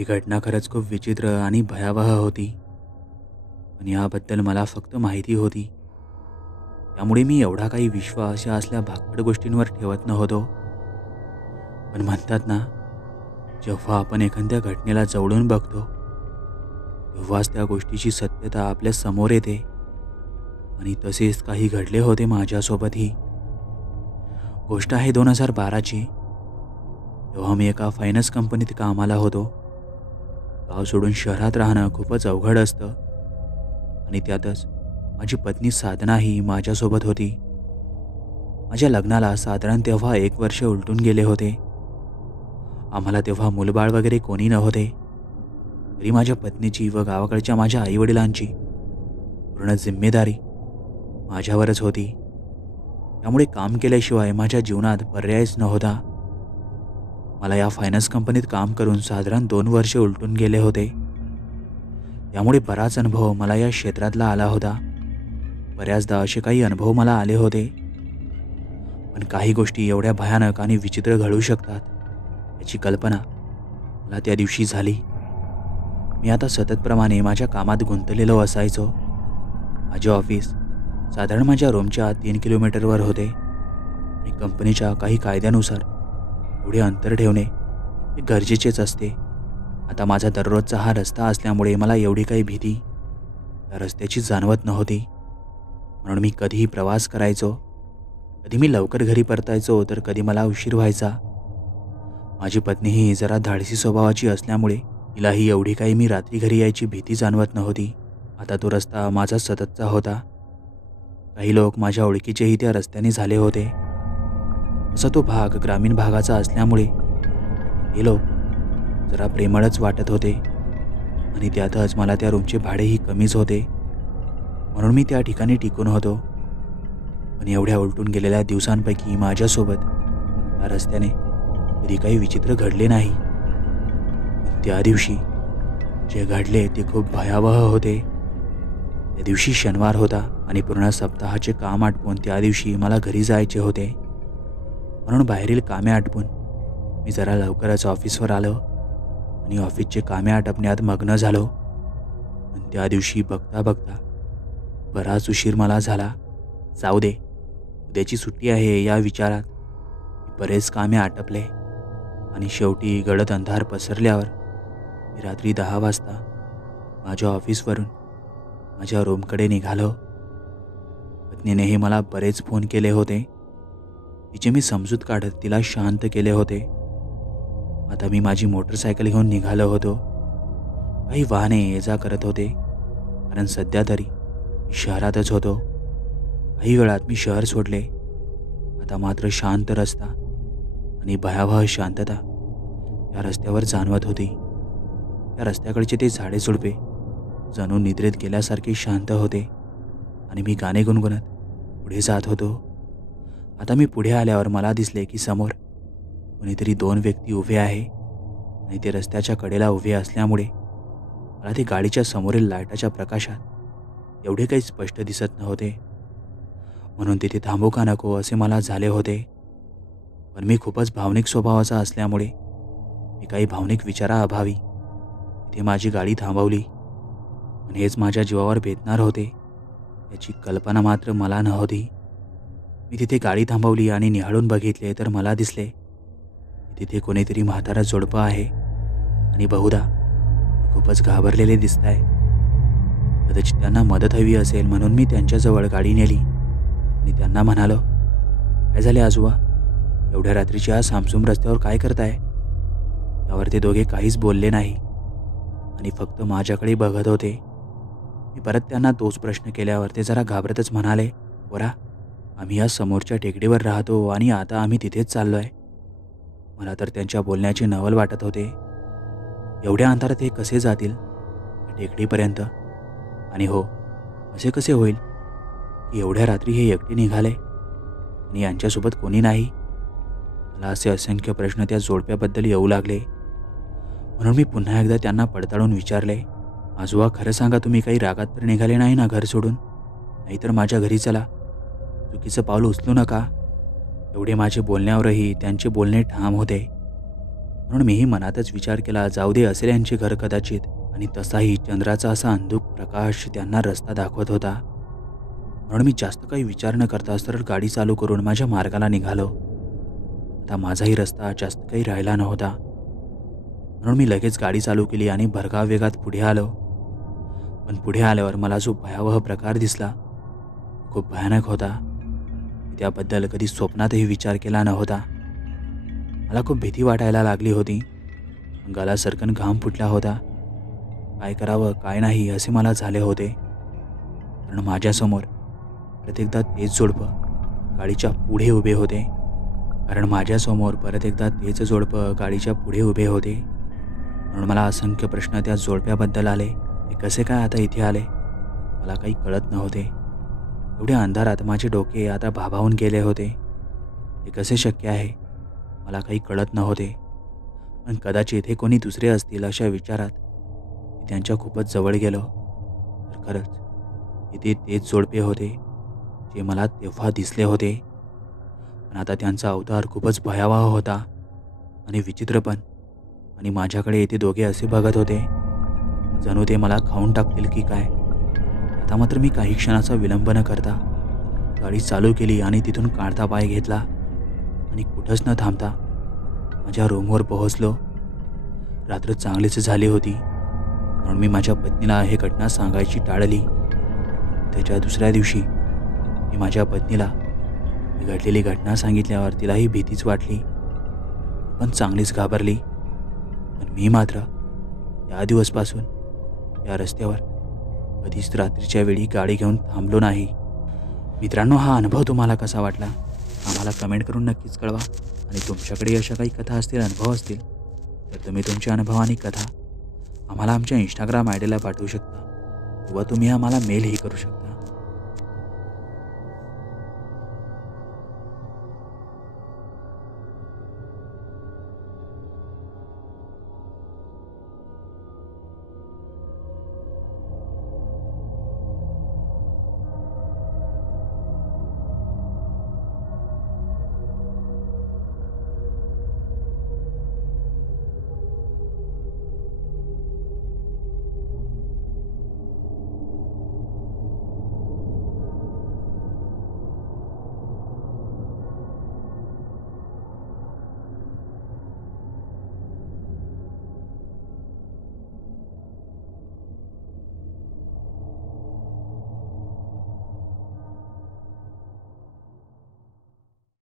ही घटना खरंच खूप विचित्र आणि भयावह होती. पण याबद्दल मला फक्त माहिती होती. त्यामुळे मी एवढा काही विश्वास या असल्या भाकड गोष्टींवर ठेवत नव्हतो. पण म्हणतात ना, जेव्हा आपण एखाद्या घटनेला जवळून बघतो, तेव्हाच त्या गोष्टीची सत्यता आपल्या समोर येते. आणि तसेच काही घडले होते माझ्यासोबतही. गोष्ट आहे 2012ची. तेव्हा मी एका फायनान्स कंपनीत कामाला होतो. गाव सोडून शहरात राहणं खूपच अवघड असतं आणि त्यातच माझी पत्नी साधना ही माझ्यासोबत होती. माझ्या लग्नाला साधारण तेव्हा 1 वर्ष उलटून गेले होते. आम्हाला तेव्हा मूलबाळ वगैरे कोणी नव्हते. तरी माझ्या पत्नीची व गावाकडच्या माझ्या आईवडिलांची पूर्ण जिम्मेदारी माझ्यावरच होती. त्यामुळे काम केल्याशिवाय माझ्या जीवनात पर्यायच नव्हता. मला या फायनान्स कंपनीत काम करून साधारण 2 वर्ष उलटून गेले होते. त्यामुळे बराच अनुभव मला या क्षेत्रातला आला होता. बऱ्याचदा असे काही अनुभव मला आले होते. पण काही गोष्टी एवढ्या भयानक आणि विचित्र घडू शकतात याची कल्पना मला त्या दिवशी झाली. मी आता सततप्रमाणे माझ्या कामात गुंतलेलो असायचो. माझे ऑफिस साधारण माझ्या रूमच्या 3 किलोमीटरवर होते आणि कंपनीच्या काही कायद्यानुसार एवढे अंतर ठेवणे हे गरजेचेच असते. आता माझा दररोजचा हा रस्ता असल्यामुळे मला एवढी काही भीती या रस्त्याची जाणवत नव्हती. म्हणून मी कधीही प्रवास करायचो. कधी मी लवकर घरी परतायचो तर कधी मला उशीर व्हायचा. माझी पत्नी ही जरा धाडसी स्वभावाची असल्यामुळे तिलाही एवढी काही मी रात्री घरी यायची भीती जाणवत नव्हती. आता तो रस्ता माझा सततचा होता. काही लोक माझ्या ओळखीचेही त्या रस्त्याने झाले होते. असा तो भाग ग्रामीण भागाचा असल्यामुळे हे लोक जरा प्रेमळच वाटत होते आणि त्यातच मला त्या रूमचे भाडेही कमीच होते. म्हणून मी त्या ठिकाणी टिकून होतो. पण एवढ्या उलटून गेलेल्या दिवसांपैकी माझ्यासोबत त्या रस्त्याने कधी काही विचित्र घडले नाही. पण त्या दिवशी जे घडले ते खूप भयावह होते. त्या दिवशी शनिवार होता आणि पूर्ण सप्ताहाचे काम आटपून त्या दिवशी मला घरी जायचे होते. म्हणून बाहेरील कामे आटपून मी जरा लवकरच ऑफिसवर आलो आणि ऑफिसचे कामे आटपण्यात मग्न झालो. पण त्या दिवशी बघता बघता बराच उशीर मला झाला. जाऊ दे, उद्याची सुट्टी आहे या विचारात मी बरेच कामे आटपले आणि शेवटी गडद अंधार पसरल्यावर मी रात्री 10 वाजता माझ्या ऑफिसवरून माझ्या रूमकडे निघालो. पत्नीनेही मला बरेच फोन केले होते. तिची मी समजूत काढत तिला शांत केले होते. आता मी माझी मोटरसायकल घेऊन निघालो होतो. काही वाहने ये जा करत होते कारण सध्या तरी मी शहरातच होतो. काही वेळात मी शहर सोडले. आता मात्र शांत रस्ता आणि भयावह शांतता या रस्त्यावर जाणवत होती. त्या रस्त्याकडचे ते झाडे झुडपे जणू निद्रेत गेल्यासारखे शांत होते आणि मी गाणे गुणगुणत पुढे जात होतो. आता मी पुढे आल्यावर मला दिसले की समोर कोणीतरी 2 व्यक्ती उभे आहे आणि ते रस्त्याच्या कडेला उभे असल्यामुळे मला ते गाडीच्या समोरील लाईटाच्या प्रकाशात एवढे काही स्पष्ट दिसत नव्हते. म्हणून तिथे थांबू का नको असे मला झाले होते. पण मी खूपच भावनिक स्वभावाचा असल्यामुळे मी काही भावनिक विचाराअभावी तिथे माझी गाडी थांबवली. पण हेच माझ्या जीवावर बेतणार होते याची कल्पना मात्र मला नव्हती. मी तिथे गाडी थांबवली आणि निहाळून बघितले तर मला दिसले की तिथे कोणीतरी म्हातारा जोडपं आहे आणि बहुधा ते खूपच घाबरलेले दिसत आहे. कदाचित त्यांना मदत हवी असेल म्हणून मी त्यांच्याजवळ गाडी नेली आणि त्यांना म्हणालो, काय झाले आजोबा, एवढ्या रात्रीच्या सामसूम रस्त्यावर काय करताय? त्यावर ते दोघे काहीच बोलले नाही आणि फक्त माझ्याकडे बघत होते. मी परत त्यांना तोच प्रश्न केल्यावर ते जरा घाबरतच म्हणाले, पोरा, आम्ही या समोरच्या टेकडीवर राहतो आणि आता आम्ही तिथेच चाललो आहे. मला तर त्यांच्या बोलण्याचे नवल वाटत होते. एवढ्या अंतरात हे कसे जातील त्या टेकडीपर्यंत? आणि हो, असे कसे होईल की एवढ्या रात्री हे एकटे निघाले आणि यांच्यासोबत कोणी नाही? मला असे असंख्य प्रश्न त्या जोडप्याबद्दल येऊ लागले. म्हणून मी पुन्हा एकदा त्यांना पडताळून विचारले, आजोबा, खरं सांगा, तुम्ही काही रागात तर निघाले नाही ना घर सोडून? नाहीतर माझ्या घरी चला, चुकीचं पाऊल उचलू नका. एवढे माझे बोलण्यावरही त्यांचे बोलणे ठाम होते. म्हणून मीही मनातच विचार केला, जाऊ दे, असेल यांचे घर कदाचित. आणि तसाही चंद्राचा असा अंधुक प्रकाश त्यांना रस्ता दाखवत होता. म्हणून मी जास्त काही विचार न करता सरळ गाडी चालू करून माझ्या मार्गाला निघालो. आता माझाही रस्ता जास्त काही राहिला नव्हता. म्हणून मी लगेच गाडी चालू केली आणि भरधाव वेगात पुढे आलो. पण पुढे आल्यावर मला जो भयावह प्रकार दिसला खूप भयानक होता. मी त्याबद्दल कधी स्वप्नातही विचार केला नव्हता. मला खूप भीती वाटायला लागली होती. अंगाला सरकन घाम फुटला होता. काय करावं काय नाही असे मला झाले होते. कारण माझ्यासमोर परत एकदा तेच जोडपं गाडीच्या पुढे उभे होते. म्हणून मला असंख्य प्रश्न त्या जोडप्याबद्दल आले. ते कसे काय आता इथे आले मला काही कळत नव्हते. एवढ्या अंधारात माझे डोके आता भाभावून गेले होते. हे कसे शक्य आहे मला काही कळत नव्हते. पण कदाचित हे कोणी दुसरे असतील अशा विचारात मी त्यांच्या खूपच जवळ गेलो. तर खरंच इथे तेच जोडपे होते जे मला तेव्हा दिसले होते. पण आता त्यांचा अवतार खूपच भयावह होता आणि विचित्र पण. आणि माझ्याकडे ते दोघे असे बघत होते जणू ते मला खाऊन टाकतील की काय. आता मात्र मी काही क्षणाचा विलंब न करता गाडी चालू केली आणि तिथून काढता पाय घेतला आणि कुठंच न थांबता माझ्या रूमवर पोहोचलो. रात्र चांगलीच झाली होती म्हणून मी माझ्या पत्नीला ही घटना सांगायची टाळली. त्याच्या दुसऱ्या दिवशी मी माझ्या पत्नीला ही घडलेली घटना सांगितल्यावर तिलाही भीतीच वाटली. पण चांगलीच घाबरली. पण मी मात्र या दिवसपासून या रस्त्यावर कधीच रात्रीच्या वेळी गाडी घेऊन थांबलो नाही. मित्रांनो, हा अनुभव तुम्हाला कसा वाटला आम्हाला कमेंट करून नक्कीच कळवा. आणि तुमच्याकडे अशा काही कथा असतील, अनुभव असतील तर तुम्ही तुमचे अनुभव आणि कथा आम्हाला आमच्या इंस्टाग्राम आयडीला पाठवू शकता किंवा तुम्ही आम्हाला मेलही करू शकता.